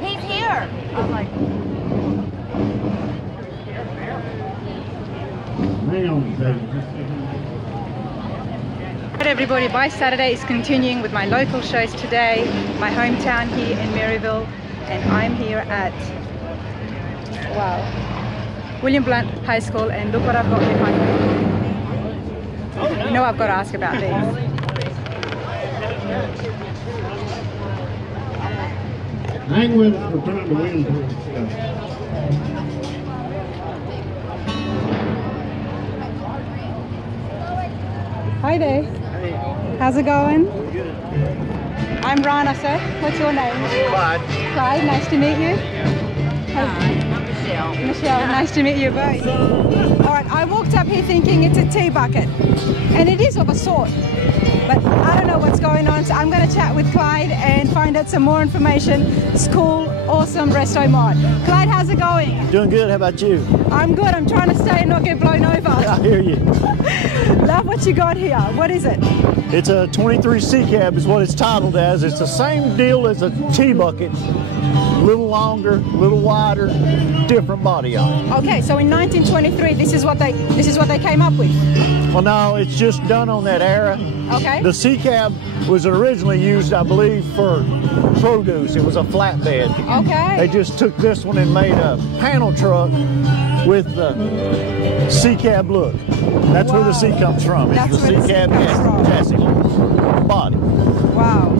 He's here. I'm like... Hang on a second. Right, everybody, by Saturday is continuing with my local shows today, my hometown here in Maryville, and I'm here at, wow, William Blount High School, and look what I've got behind me. You know I've got to ask about these. Hang with us, we're trying to win towards stuff. Hi there. How's it going? I'm Rana, sir. What's your name? Clyde. Clyde, nice to meet you. I'm Michelle. Michelle, nice to meet you both. All right, I walked up here thinking it's a tea bucket, and it is of a sort, but I don't know what's going on, so I'm going to chat with Clyde and find out some more information. It's cool, awesome resto mod. Clyde, how's it going? Doing good. How about you? I'm good. I'm trying to stay and not get blown over. I hear you. Love what you got here. What is it? It's a 23 C cab is what it's titled as. It's the same deal as a tea bucket. A little longer, a little wider, different body on it. Okay, so in 1923, this is what they came up with. Well, no, it's just done on that era. Okay. The C cab was originally used, I believe, for produce. It was a flatbed. Okay. They just took this one and made a panel truck with the C cab look. That's where the C comes from. It's the C cab chassis body. Wow.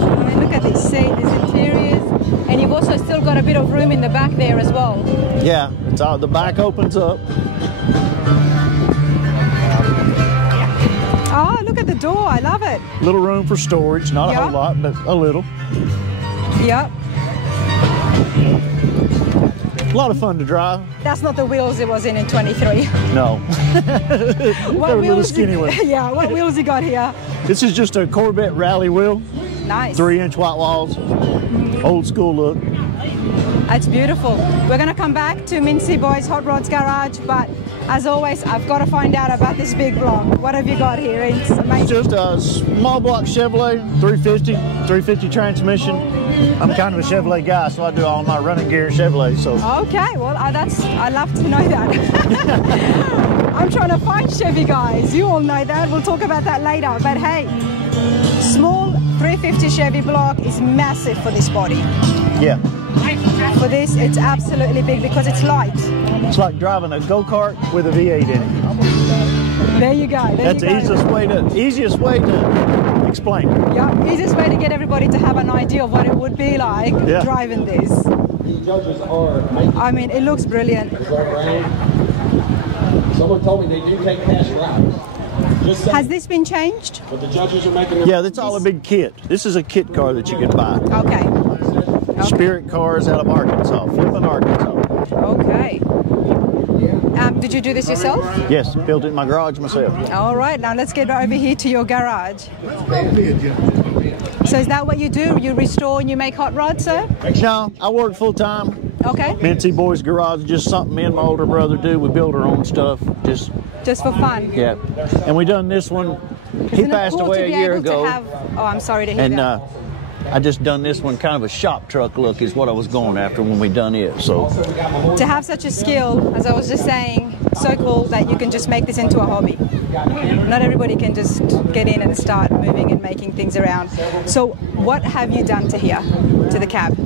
I mean, look at this seat, these interiors, and you've also still got a bit of room in the back there as well. Yeah, it's all, the back opens up. Oh, look at the door. I love it. Little room for storage, not a whole lot, but a little. Yep. A lot of fun to drive. That's not the wheels it was in 23. No. What little skinny ones. Yeah, what wheels you got here? This is just a Corvette rally wheel. Nice. 3-inch white walls. Old school look. That's beautiful. We're going to come back to Mincy Boy's Hot Rods Garage, but as always, I've got to find out about this big block. What have you got here? It's amazing. It's just a small block Chevrolet, 350 transmission. I'm kind of a Chevrolet guy, so I do all my running gear Chevrolet. So. Okay, well, I love to know that. I'm trying to find Chevy guys. You all know that. We'll talk about that later. But hey, small 350 Chevy block is massive for this body. Yeah. For this, it's absolutely big because it's light. It's like driving a go-kart with a V8 in it. There you go. That's the easiest way to explain it. Yeah, easiest way to get everybody to have an idea of what it would be like driving this. I mean, it looks brilliant. Someone told me they do take cash routes. Has this been changed? But the judges are making Yeah, that's all a big kit. This is a kit car that you can buy. Okay. Spirit cars out of Arkansas, Flippin, Arkansas. Okay. Did you do this yourself? Yes, built it in my garage myself. All right, now let's get over here to your garage. So is that what you do? You restore and you make hot rods, sir? No, I work full time. Okay. Mincy Boy's Garage is just something me and my older brother do. We build our own stuff. Just for fun? Yeah. And we done this one. He passed away a year ago. Oh, I'm sorry to hear that. I just done this one kind of a shop truck look is what I was going after when we done it. So to have such a skill, as I was just saying, so cool that you can just make this into a hobby. Not everybody can just get in and start moving and making things around. So what have you done to here, to the cab?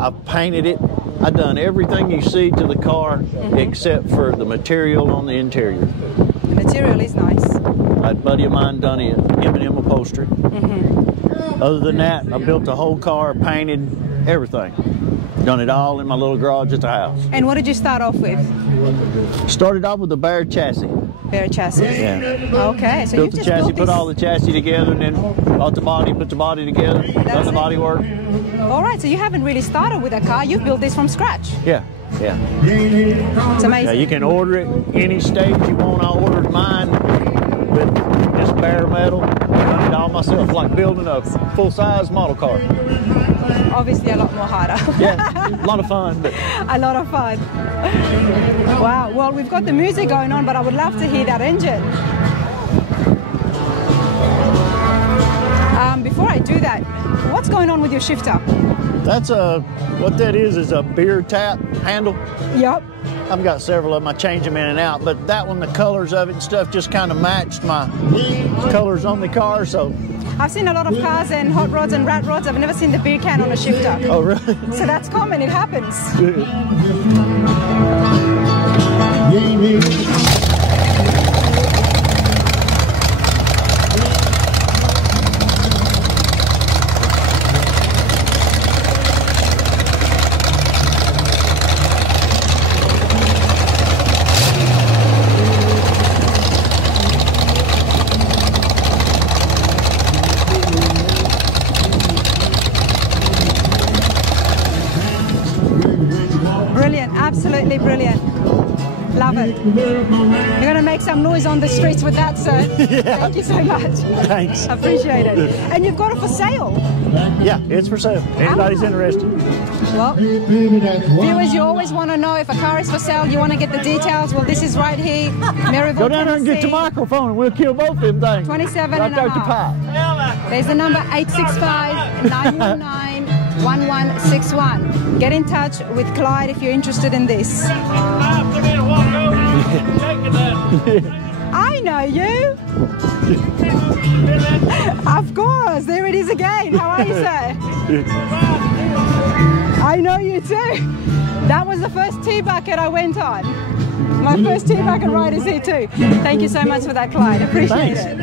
I've painted it. I've done everything you see to the car except for the material on the interior. The material is nice. A buddy of mine done it, M&M upholstery. Other than that, I built the whole car, painted everything. Done it all in my little garage at the house. And what did you start off with? Started off with a bare chassis. Bare chassis? Yeah. Okay, so built the chassis, put all the chassis together, and then bought the body, put the body together, done the body work. All right, so you haven't really started with a car, you've built this from scratch. Yeah, yeah. It's amazing. Yeah, you can order it any stage you want. I ordered mine with just bare metal. Done it all myself, like building a full-size model car. Obviously a lot more harder. Yeah, a lot of fun. But a lot of fun. Wow, well, we've got the music going on, but I would love to hear that engine. before I do that, what's going on with your shifter? That's what that is a beer tap handle. Yep. I've got several of them. I change them in and out, but that one, the colors of it and stuff just kind of matched my colors on the car, so. I've seen a lot of cars and hot rods and rat rods. I've never seen the beer can on a shifter. Oh, really? So that's common, it happens. Brilliant, absolutely brilliant. Love it. You're going to make some noise on the streets with that, sir. Yeah. Thank you so much. Thanks. Appreciate it. And you've got it for sale. Yeah, it's for sale. Anybody's interested. Well, viewers, you always want to know if a car is for sale, you want to get the details. Well, this is right here, Maryville, Go down there and get your microphone and we'll kill both of them things. 27 right and there a at the half. pipe. There's the number 865-919-1161. Get in touch with Clyde if you're interested in this. I know you. Of course, there it is again. How are you, sir? I know you too. That was the first tea bucket I went on. My first tea bucket ride is here too. Thank you so much for that, Clyde. Appreciate it.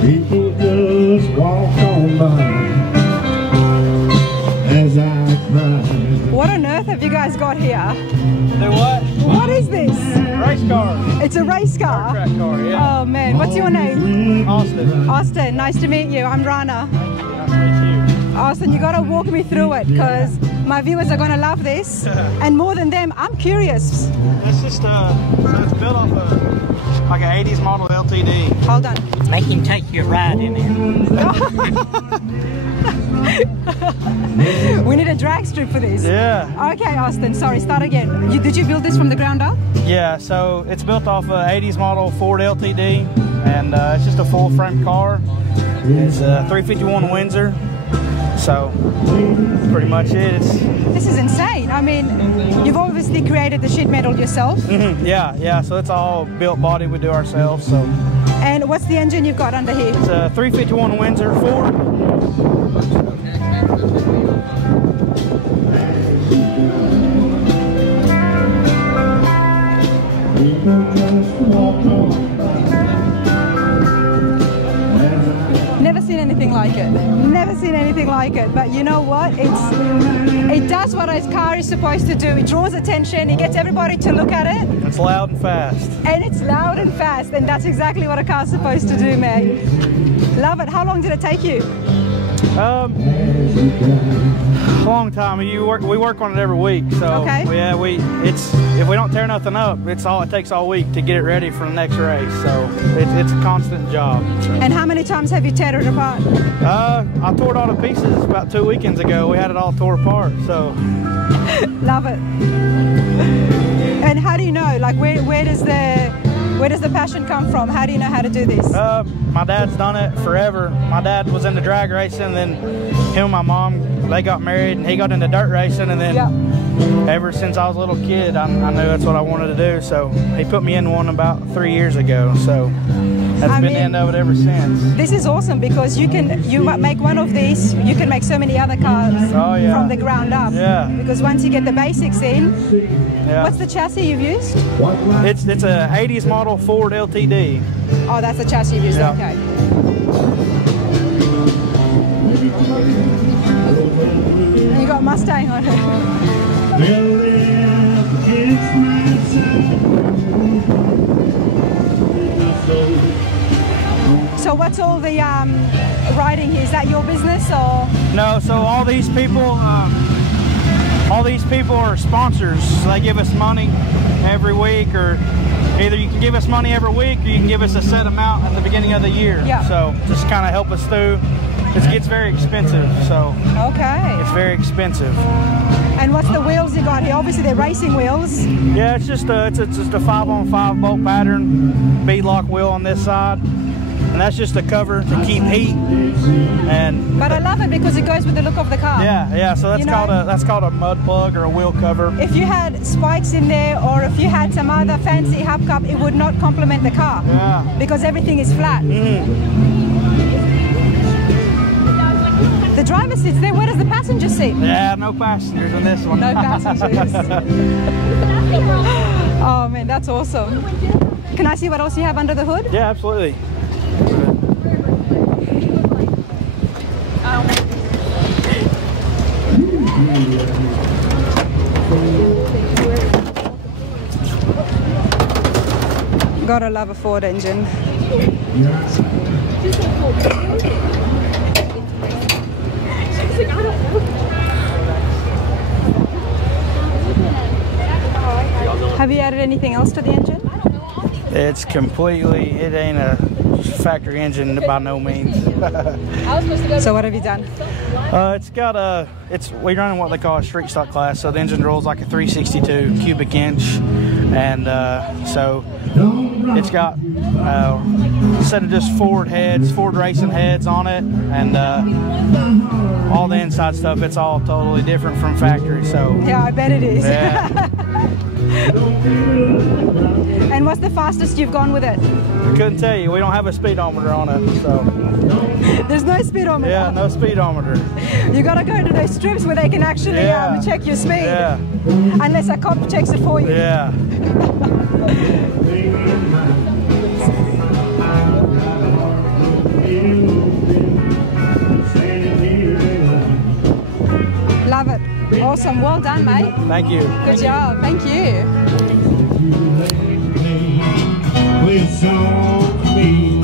People just walk on by as I cry. What on earth have you guys got here? Do what? What is this? Race car. It's a race car? Track car, yeah. Oh man, what's your name? Austin. Austin, nice to meet you. I'm Rana. Nice to meet you. Austin, you gotta walk me through it because my viewers are gonna love this. And more than them, I'm curious. It's just so it's built off of like an 80s model LTD. Hold on. Make him take your ride in there. We need a drag strip for this. Yeah. Okay, Austin, sorry, start again. Did you build this from the ground up? Yeah, so it's built off a 80s model Ford LTD, and it's just a full frame car. It's a 351 Windsor. So that's pretty much it. This is insane. I mean, you've obviously created the sheet metal yourself. Yeah. So it's all built body we do ourselves. So. And what's the engine you've got under here? It's a 351 Windsor Ford. Never seen anything like it. Never seen anything like it. But you know what? It does what a car is supposed to do. It draws attention. It gets everybody to look at it. It's loud and fast. And it's loud and fast. And that's exactly what a car's supposed to do, man. Love it. How long did it take you? A long time. We work on it every week. So okay. Yeah, if we don't tear nothing up, it takes all week to get it ready for the next race. So it's a constant job. So. And how many times have you teared it apart? I tore it all to pieces about 2 weekends ago. We had it all tore apart. So love it. And how do you know? Like where does the passion come from? How do you know how to do this? My dad's done it forever. My dad was into drag racing, then him and my mom, they got married, and he got into dirt racing, and then ever since I was a little kid, I knew that's what I wanted to do. So he put me in one about 3 years ago. So that's been the end of it ever since. This is awesome because you make one of these, you can make so many other cars from the ground up. Yeah. Because once you get the basics in, yeah. What's the chassis you've used? It's a 80s model Ford LTD. Oh, that's the chassis you've used. Yeah. Okay. You got Mustang on it. So what's all the riding here? Is that your business or? No, so all these people are sponsors. So they give us money every week or either you can give us money every week or you can give us a set amount at the beginning of the year. Yeah. So just kind of help us through. It gets very expensive, so Okay. it's very expensive. And what's the wheels you got here? Obviously they're racing wheels. Yeah, it's just a 5-on-5 bolt pattern, beadlock wheel on this side, and that's just a cover to keep heat. And But I love it because it goes with the look of the car. yeah. So that's You know, that's called a mud plug or a wheel cover. if you had spikes in there or if you had some other fancy hubcap, it would not complement the car. Yeah. Because everything is flat. The driver sits there. Where does the passenger sit? Yeah, no passengers in this one. No passengers. Oh man, that's awesome. Can I see what else you have under the hood? Yeah, absolutely. Gotta love a Ford engine. Have you added anything else to the engine? It's completely, it ain't a factory engine by no means. So what have you done? It's got we're running what they call a street stock class, so the engine rolls like a 362 cubic inch, and so it's got instead of just Ford racing heads on it, and all the inside stuff, it's all totally different from factory. So Yeah, I bet it is. yeah, And what's the fastest you've gone with it? I couldn't tell you. We don't have a speedometer on it, so There's no speedometer. yeah, no speedometer. You gotta go to those strips where they can actually Yeah. check your speed. Yeah, Unless a cop checks it for you. yeah. Love it. Awesome. Well done, mate. Thank you. Good job. Thank you. With on me.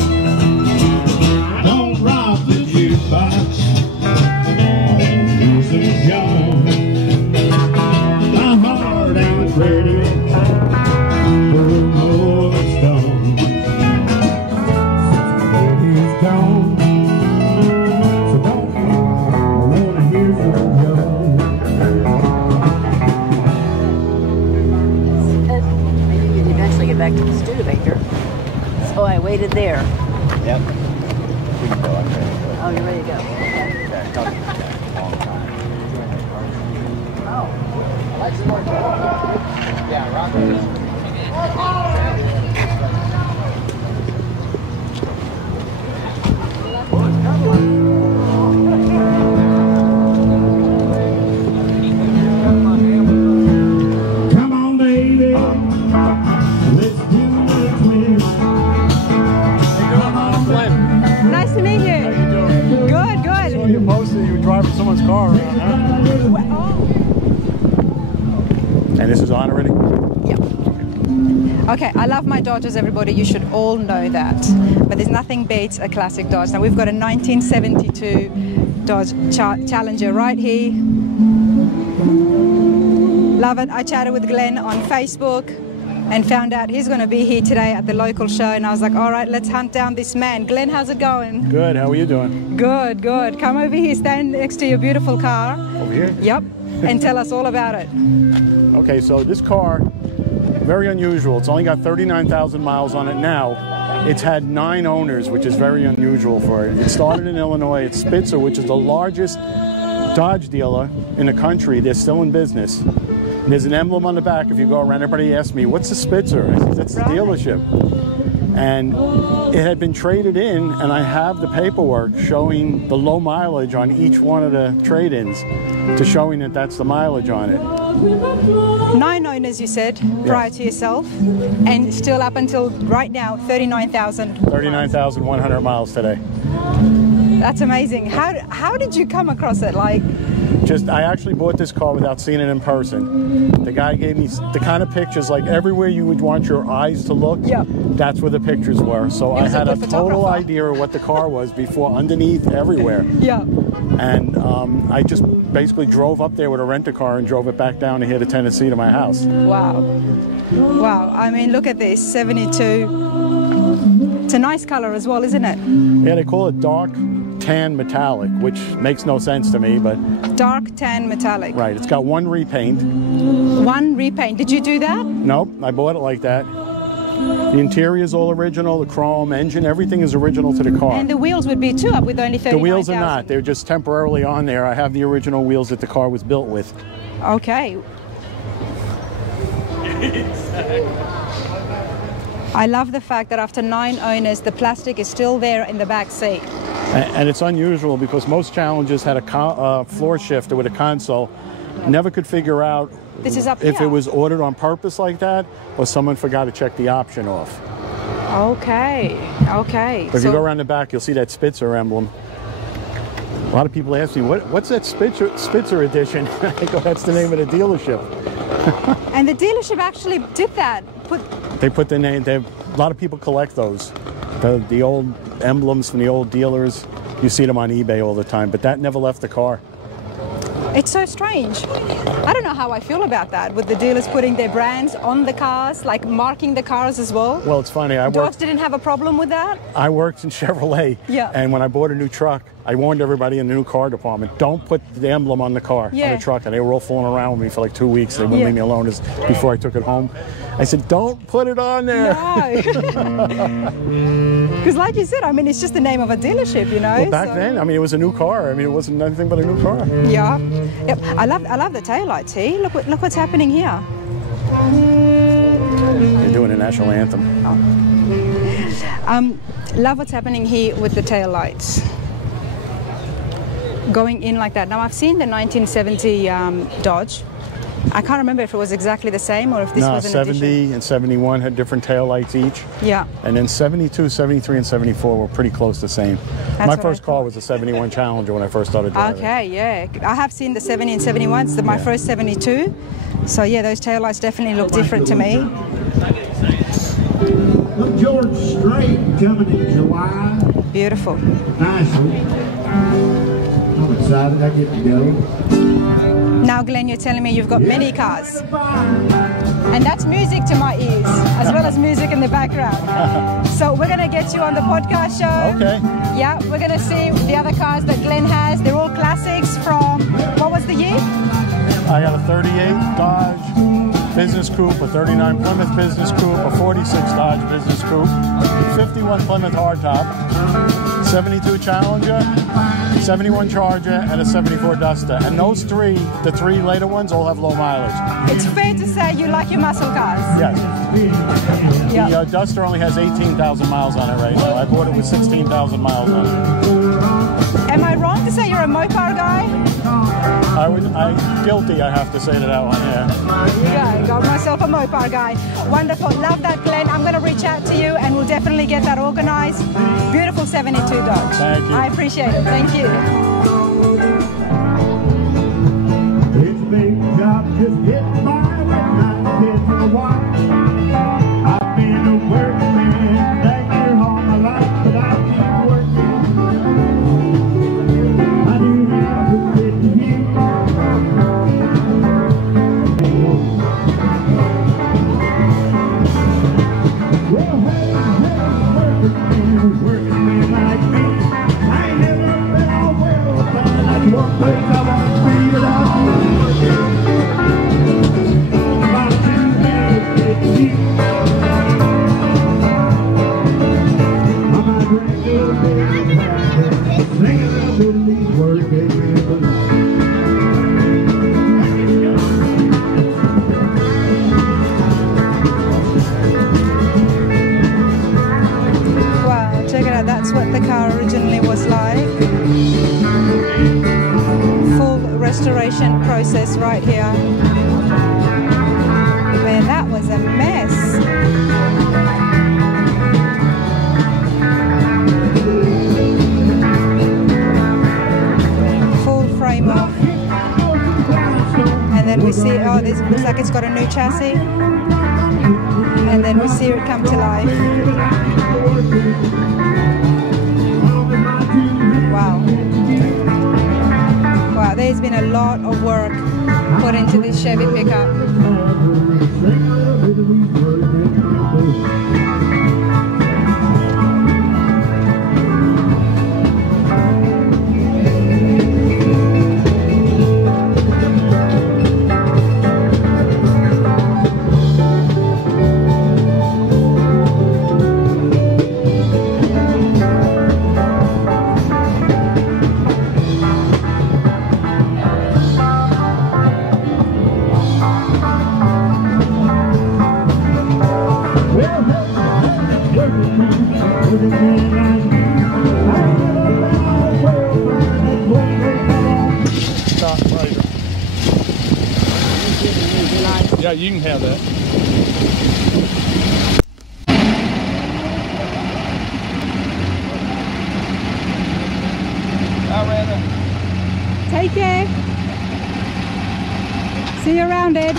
Don't rob the jukebox. Music's gone. My heart ain't ready for more stone. It's gone. So don't I wanna hear from you. I knew you'd eventually get back to the Studebaker, so I waited there. Yep. We can go. I'm ready to go. Oh, you're ready to go. Okay. Okay, talk to you again. Long time. Come on, baby. Let's do the twist. Glen. Nice to meet you. How you doing? Good, So good. you posted you were driving someone's car around, huh? Oh. And this is on already? Yeah. Okay, I love my Dodgers, everybody. You should all know that. But there's nothing beats a classic Dodge. Now we've got a 1972 Dodge Challenger right here. Love it. I chatted with Glen on Facebook and found out he's going to be here today at the local show. And I was like, all right, let's hunt down this man. Glen, how's it going? Good. How are you doing? Good, good. Come over here, stand next to your beautiful car. Over here? Yep. And tell us all about it. Okay, so this car, very unusual. It's only got 39,000 miles on it now. It's had 9 owners, which is very unusual for it. It started in Illinois. It's Spitzer, which is the largest Dodge dealer in the country. They're still in business. And there's an emblem on the back. If you go around, everybody asks me, what's the Spitzer? I said, that's the dealership. And it had been traded in, and I have the paperwork showing the low mileage on each one of the trade-ins to showing that that's the mileage on it. 9 owners, you said, prior to yourself, and still up until right now, 39,000. 39,100 miles today. That's amazing. How did you come across it? Like, I actually bought this car without seeing it in person. The guy gave me the kind of pictures, like everywhere you would want your eyes to look, that's where the pictures were. So I had a total idea of what the car was before, underneath, everywhere. yeah. And I just basically drove up there with a rent-a-car and drove it back down here to Tennessee to my house. Wow. Wow, I mean, look at this, 72. It's a nice color as well, isn't it? Yeah, they call it dark tan metallic, which makes no sense to me, but... Dark tan metallic. Right, it's got one repaint. One repaint. Did you do that? Nope, I bought it like that. The interior is all original, the chrome, engine, everything is original to the car. And the wheels would be too up with only 39,000. The wheels are not, they're just temporarily on there. I have the original wheels that the car was built with. Okay. I love the fact that after 9 owners, the plastic is still there in the back seat. And it's unusual because most Challengers had a floor shifter with a console. Never could figure out This is up if here. it was ordered on purpose like that or someone forgot to check the option off. Okay, okay. If you go around the back, you'll see that Spitzer emblem. A lot of people ask me, what's that Spitzer edition? I go, that's the name of the dealership. And the dealership actually did that. They put the name, a lot of people collect those. The old emblems from the old dealers, you see them on eBay all the time, but that never left the car. It's so strange. I don't know how I feel about that, with the dealers putting their brands on the cars, like marking the cars as well. Well, it's funny. Dodge didn't have a problem with that? I worked in Chevrolet, yeah. And when I bought a new truck, I warned everybody in the new car department, don't put the emblem on the car, on the truck. And they were all fooling around with me for like 2 weeks. They wouldn't leave me alone before I took it home. I said, don't put it on there. No. Because like you said, I mean, it's just the name of a dealership, you know. Well, back then, I mean, it was a new car. I mean, it wasn't anything but a new car. Yeah. Yep. I love the taillights here. Look what's happening here. They're doing a national anthem. Oh. Love what's happening here with the taillights. Going in like that. Now, I've seen the 1970 Dodge. I can't remember if it was exactly the same or if this was an 70 addition. and 71 had different taillights each. Yeah. And then 72, 73, and 74 were pretty close the same. That's My what first I car was a 71 Challenger when I first started driving. Okay, yeah. I have seen the 70 and 71. It's my first 72. So yeah, those taillights definitely look different to me. Look, George Strait coming in July. Beautiful. Nicely. I'm excited. I get to go. Now, Glenn, you're telling me you've got many cars. And that's music to my ears, as well as music in the background. So we're going to get you on the podcast show. Okay. Yeah, we're going to see the other cars that Glenn has. They're all classics from, what was the year? I got a 38 Dodge Business Coupe, a 39 Plymouth Business Coupe, a 46 Dodge Business Coupe, 51 Plymouth Hardtop, 72 Challenger, 71 Charger, and a 74 Duster. And those three, the three later ones, all have low mileage. It's fair to say you like your muscle cars. Yes. Yeah. The Duster only has 18,000 miles on it right now. I bought it with 16,000 miles on it. Am I wrong to say you're a Mopar guy? I'm guilty, I have to say to that one, yeah. Yeah, got myself a Mopar guy. Wonderful, love that, Glenn. I'm going to reach out to you and we'll definitely get that organized. Beautiful 72 Dodge. Thank you. I appreciate it, thank you. It's a big job just getting by with 9 kids and a wife. I've been a working man, dang near all my life, but I keep working. I do have to quit you. Well, hey, working man like me. I ain't never been all well, but that's one place I want to be, but I'm working. About 2 minutes, it's deep. I might drink a bit, singing a believe working man. Wow, check it out, that's what the car originally was like. Full restoration process right here. Man, that was a mess. Full frame off. And then we see, oh, this looks like it's got a new chassis. And then we see it come to life. Wow. Wow, there's been a lot of work put into this Chevy pickup. Yeah, you can have that. Take care. See you around, Ed.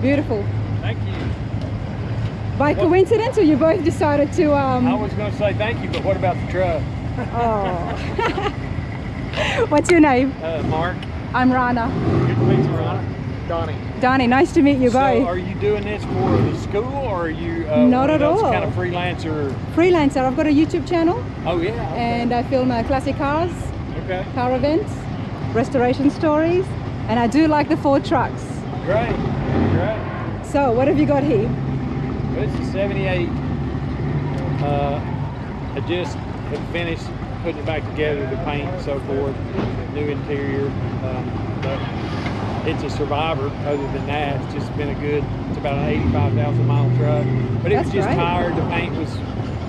Beautiful. Thank you. By coincidence, or you both decided to I was going to say thank you, but what about the truck? Oh. What's your name? Mark. I'm Rana. Good to meet you, Rana. Donnie. Donnie, nice to meet you So both. are you doing this for the school, or are you Not at all. kind of freelancer? Freelancer. I've got a YouTube channel. Oh yeah. Okay. And I film classic cars, Okay. car events, restoration stories, and I do like the Ford trucks. Great. Great. So what have you got here? It's a 78. I just have finished putting it back together, the paint and so forth, new interior. But it's a survivor. Other than that, it's just been it's about an 85,000 mile truck. But it was just tired. The paint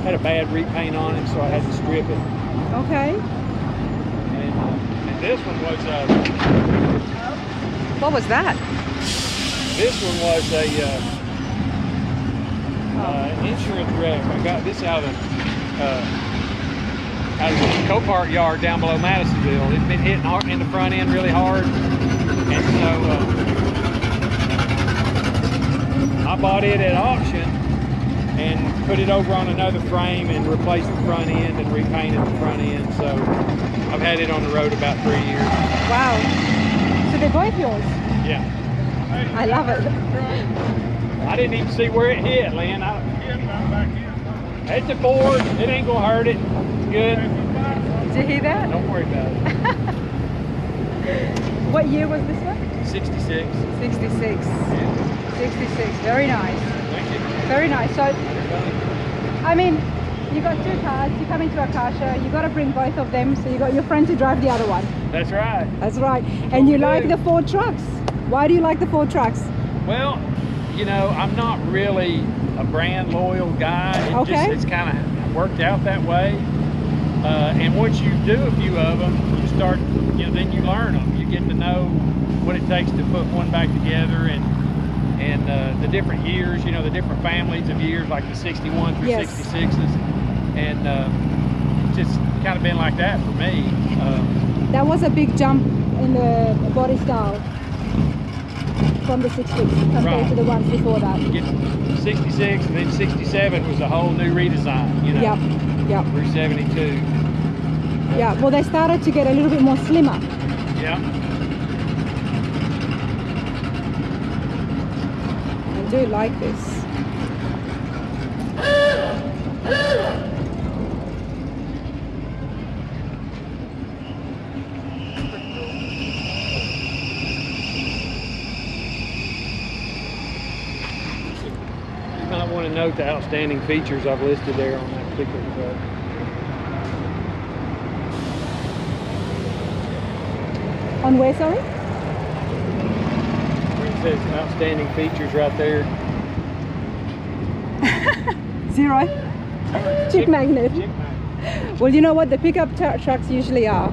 had a bad repaint on it, so I had to strip it. Okay. And this one was What was that? This one was a insurance wreck. I got this out of the Copart yard down below Madisonville. It's been hitting in the front end really hard, and so I bought it at auction and put it over on another frame and replaced the front end and repainted the front end. So I've had it on the road about 3 years. Wow. So they're both yours? Yeah. I love it. I didn't even see where it hit, Lynn. It's a Ford. It ain't gonna hurt it. Good. Did you hear that? Don't worry about it. What year was this one? 66. 66. 66. Very nice. Thank you. Very nice. So, I mean, you got two cars. You come into a car show. You got to bring both of them. So you got your friend to drive the other one. That's right. That's right. And you like the Ford trucks. Why do you like the Ford trucks? Well, you know, I'm not really a brand loyal guy. It's kind of worked out that way. And once you do a few of them, you start, then you learn them. You get to know what it takes to put one back together, and the different years, the different families of years, like the 61 through 66s. And it's just kind of been like that for me. That was a big jump in the body style from the 60s compared to the ones before that. You get 66 and then 67 was a whole new redesign, Yep. Through 72. Yeah, well, they started to get a little bit more slimmer. Yeah. I do like this. You might want to note the outstanding features I've listed there on that particular truck. On where, sorry? It says outstanding features right there. 0. Chick magnet. Chick magnet. Well, you know what the pickup trucks usually are,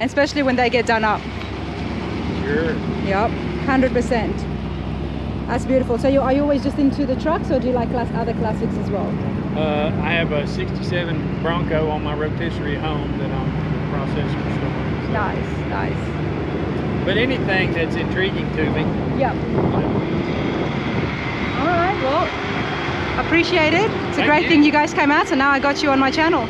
especially when they get done up. Sure. Yep, 100%. That's beautiful. So are you always just into the trucks, or do you like other classics as well? I have a 67 Bronco on my rotisserie home that I'm in the process of restoring. Nice, nice. But anything that's intriguing to me. Yep. All right, well, appreciate it. It's a great thing you guys came out, so now I got you on my channel.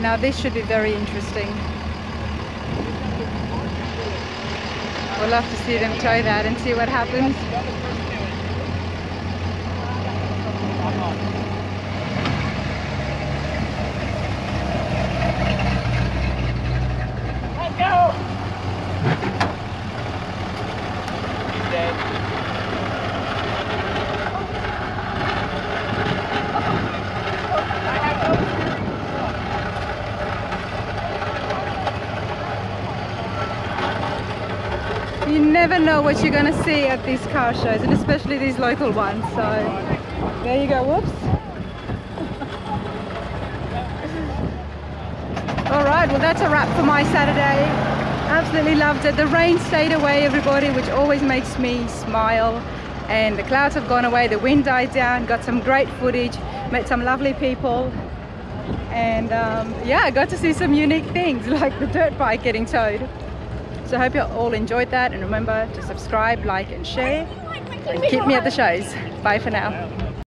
Now this should be very interesting. We'll love to see them tow that and see what happens. Let's go! He's dead. You never know what you're going to see at these car shows, and especially these local ones. So there you go. Whoops. All right, well, that's a wrap for my Saturday. Absolutely loved it. The rain stayed away, everybody, which always makes me smile. And the clouds have gone away, the wind died down, got some great footage, met some lovely people. And yeah, I got to see some unique things like the dirt bike getting towed. So I hope you all enjoyed that, and remember to subscribe, like and share, and keep me at the shows. Bye for now.